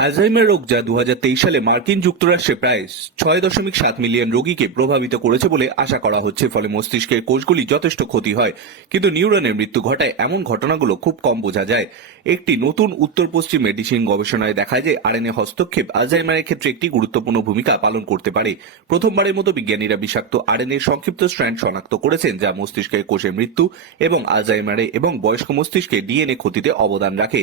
Alzheimer রোগ যা দু হাজার তেইশ সালে মার্কিন যুক্তরাষ্ট্রে প্রায় ছয় দশমিক সাত মিলিয়ন রোগীকে প্রভাবিত করেছে বলে আশা করা হচ্ছে, ফলে মস্তিষ্কের কোষগুলি যথেষ্ট ক্ষতি হয়। কিন্তু নিউরনের মৃত্যু ঘটায় এমন ঘটনাগুলো খুব কম বোঝা যায়। একটি নতুন উত্তর পশ্চিম মেডিসিন গবেষণায় দেখা যায় আরএনএ হস্তক্ষেপ আলজাইমারের ক্ষেত্রে একটি গুরুত্বপূর্ণ ভূমিকা পালন করতে পারে। প্রথমবারের মতো বিজ্ঞানীরা বিষাক্ত আরএনএ সংক্ষিপ্ত স্ট্র্যান্ড শনাক্ত করেছেন, যা মস্তিষ্কের কোষের মৃত্যু এবং আলজাইমারে এবং বয়স্ক মস্তিষ্কে ডিএনএ ক্ষতিতে অবদান রাখে।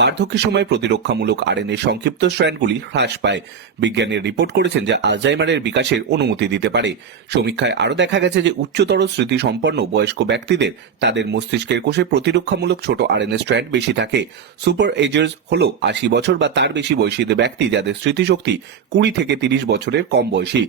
বার্ধক্যের সময় প্রতিরক্ষামূলক আর আরএনএ সংক্ষিপ্ত স্ট্র্যান্ডগুলি হ্রাস পায়। বিজ্ঞানীরা রিপোর্ট করেছেন যা আলজাইমারের বিকাশের অনুমতি দিতে পারে। সমীক্ষায় আরও দেখা গেছে যে উচ্চতর স্মৃতি সম্পন্ন বয়স্ক ব্যক্তিদের তাদের মস্তিষ্কের কোষে প্রতিরক্ষামূলক ছোট আরএনএ স্ট্র্যান্ড বেশি থাকে। সুপার এজার্স হল আশি বছর বা তার বেশি বয়সীদের ব্যক্তি যাদের স্মৃতিশক্তি কুড়ি থেকে তিরিশ বছরের কম বয়সী।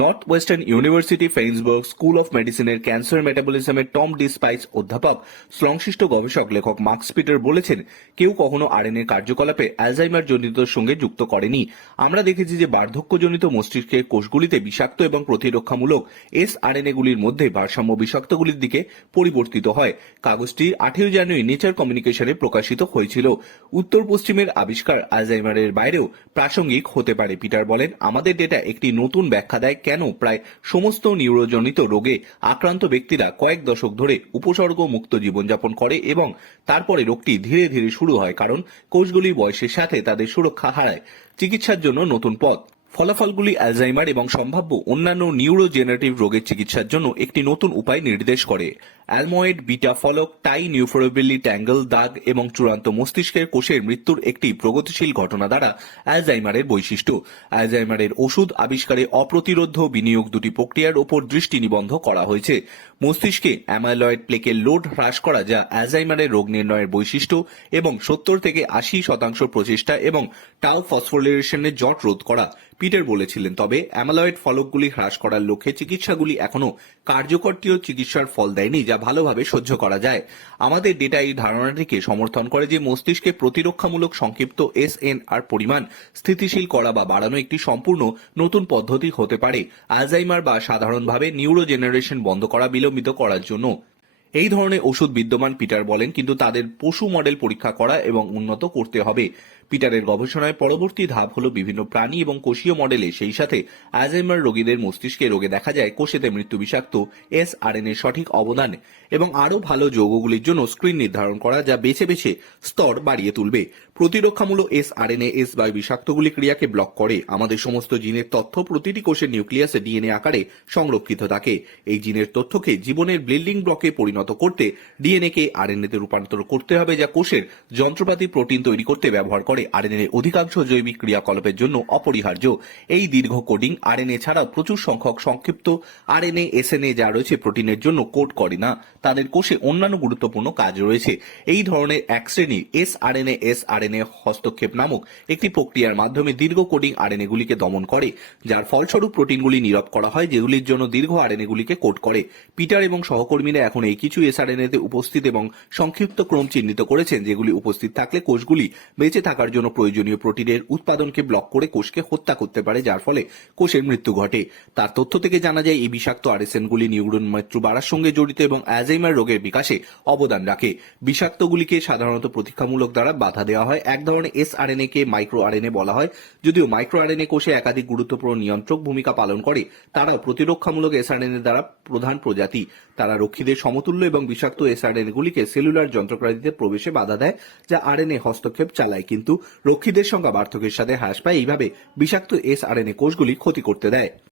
Northwestern University Feinberg School of মেডিসিনের ক্যান্সার মেটাবলিজমের টম ডি স্পাইস অধ্যাপক, সংশ্লিষ্ট গবেষক লেখক মার্কস পিটার বলেছেন, কেউ কখনো আরএনএ কার্যকলাপে অ্যালজাইমার জনিতর সঙ্গে যুক্ত করেনি। আমরা দেখেছি যে বার্ধক্যজনিত মস্তিষ্কের কোষগুলিতে বিষাক্ত এবং প্রতিরক্ষামূলক এস আরএনএ গুলির মধ্যে ভারসাম্য বিষাক্তগুলির দিকে পরিবর্তিত হয়। কাগজটি আঠেরো জানুয়ারি নেচার কমিউনিকেশনে প্রকাশিত হয়েছিল। উত্তর পশ্চিমের আবিষ্কার আলজাইমারের বাইরেও প্রাসঙ্গিক হতে পারে, পিটার বলেন। আমাদের ডেটা একটি নতুন ব্যাখ্যা দেয় কেন প্রায় সমস্ত নিউরোজনিত রোগে আক্রান্ত ব্যক্তিরা কয়েক দশক ধরে উপসর্গ মুক্ত জীবনযাপন করে এবং তারপরে রোগটি ধীরে ধীরে শুরু হয় কারণ কোষগুলি বয়সের সাথে তাদের সুরক্ষা হারায় চিকিৎসার জন্য নতুন পথ। ফলাফলগুলি অ্যালজাইমার এবং সম্ভাব্য অন্যান্য নিউরোজেনারেটিভ রোগের চিকিৎসার জন্য একটি নতুন উপায় নির্দেশ করে। অ্যালময়েড, বিটা ফলক, টাই নিউফোরোবিলি ট্যাঙ্গল, দাগ এবং চূড়ান্ত মস্তিষ্কের কোষের মৃত্যুর একটি প্রগতিশীল ঘটনা দ্বারা অ্যালজাইমারের বৈশিষ্ট্য। অ্যালজাইমারের ওষুধ আবিষ্কারে অপ্রতিরোধ বিনিয়োগ দুটি প্রক্রিয়ার ওপর দৃষ্টি নিবন্ধ করা হয়েছে। মস্তিষ্কে অ্যামালয়েড প্লেকের লোড হ্রাস করা যা অ্যালজাইমারের রোগ নির্ণয়ের বৈশিষ্ট্য এবং সত্তর থেকে আশি শতাংশ প্রচেষ্টা এবং টাও ফসফোরিলেশনের জট রোধ করা। পিটার বলেছিলেন, তবে অ্যামালয়েড ফলকগুলি হ্রাস করার লক্ষ্যে চিকিৎসাগুলি এখনও কার্যকরটিও চিকিৎসার ফল দেয়নি যা ভালোভাবে সহ্য করা যায়। আমাদের ডেটা এই ধারণাটিকে সমর্থন করে যে মস্তিষ্কে প্রতিরক্ষামূলক সংক্ষিপ্ত এস এন আর পরিমাণ স্থিতিশীল করা বা বাড়ানো একটি সম্পূর্ণ নতুন পদ্ধতি হতে পারে। আলজাইমার বা সাধারণভাবে নিউরোজেনারেশন বন্ধ করা, বিলম্বিত করার জন্য। এই ধরনের ওষুধ বিদ্যমান পিটার বলেন, কিন্তু তাদের পশু মডেল পরীক্ষা করা এবং উন্নত করতে হবে। পিটারের গবেষণায় পরবর্তী ধাপ হল বিভিন্ন প্রাণী এবং কোষীয় মডেলে সেই সাথে অ্যালজাইমার রোগীদের মস্তিষ্কে রোগে দেখা যায়, কোষেতে মৃত্যু বিষাক্ত এস আর এর সঠিক অবদান এবং আরও ভালো যৌগগুলির জন্য স্ক্রিন নির্ধারণ করা যা বেছে বেছে স্তর বাড়িয়ে তুলবে। প্রতিরক্ষামূলক এস আর এন এস বা বিষাক্তগুলি ক্রিয়াকে ব্লক করে। আমাদের সমস্ত জিনের তথ্য প্রতিটি কোষের নিউক্লিয়াসে ডিএনএ আকারে সংরক্ষিত থাকে। এই জিনের তথ্যকে জীবনের বিল্ডিং ব্লকে পরিণত করতে ডিএনএ কে আরএনএ তে রূপান্তর করতে হবে, যা কোষের যন্ত্রপাতি প্রোটিন তৈরি করতে ব্যবহার করে। আরএনএ অধিকাংশ জৈবিক ক্রিয়াকলাপের জন্য অপরিহার্য। এই দীর্ঘ কোডিং আরএনএ ছাড়া প্রচুর সংখ্যক সংক্ষিপ্ত আরএনএ এসএনএ যা রয়েছে প্রোটিনের জন্য কোড করে না, তাদের কোষে অন্যান্য গুরুত্বপূর্ণ কাজ রয়েছে। এই ধরনের এক শ্রেণির এস আরএনএ এস আরএনএ হস্তক্ষেপ নামক একটি প্রক্রিয়ার মাধ্যমে দীর্ঘ কোডিং আরএনএ গুলিকে দমন করে, যার ফলস্বরূপ প্রোটিনগুলি নীরব করা হয়, যেগুলির জন্য দীর্ঘ আরএনএ গুলিকে কোড করে। পিটার এবং সহকর্মীরা এখন এই কিছু এসআরএনএ তে উপস্থিত এবং সংক্ষিপ্ত ক্রম চিহ্নিত করেছেন, যেগুলি উপস্থিত থাকলে কোষগুলি বেঁচে থাকার জন্য প্রয়োজনীয় প্রোটিনের উৎপাদনকে ব্লক করে কোষকে হত্যা করতে পারে, যার ফলে কোষের মৃত্যু ঘটে। তার তথ্য থেকে জানা যায়, এই বিষাক্ত আরএসএন গুলি নিউরন মৃত্যু বাড়ার সঙ্গে জড়িত এবং অ্যাজাইমার রোগের বিকাশে অবদান রাখে। বিষাক্তগুলিকে সাধারণত প্রতীক্ষামূলক দ্বারা বাধা দেওয়া হয়। এক ধরনের এস আরএনএ কে মাইক্রো আরএনএ বলা হয়। যদিও মাইক্রো আরএনএ কোষে একাধিক গুরুত্বপূর্ণ নিয়ন্ত্রক ভূমিকা পালন করে তারা প্রতিরক্ষামূলক এসআরএনএ দ্বারা প্রধান প্রজাতি। তারা রক্ষীদের সমতুল্য এবং বিষাক্ত এসআরএনএ গুলিকে সেলুলার যন্ত্রকারীতে প্রবেশে বাধা দেয়, যা আরএনএ হস্তক্ষেপ চালায়। কিন্তু রক্ষীদের সংখ্যা বার্ধক্যের সাথে হ্রাস পায়। এইভাবে বিষাক্ত এস আর এ কোষগুলি ক্ষতি করতে দেয়।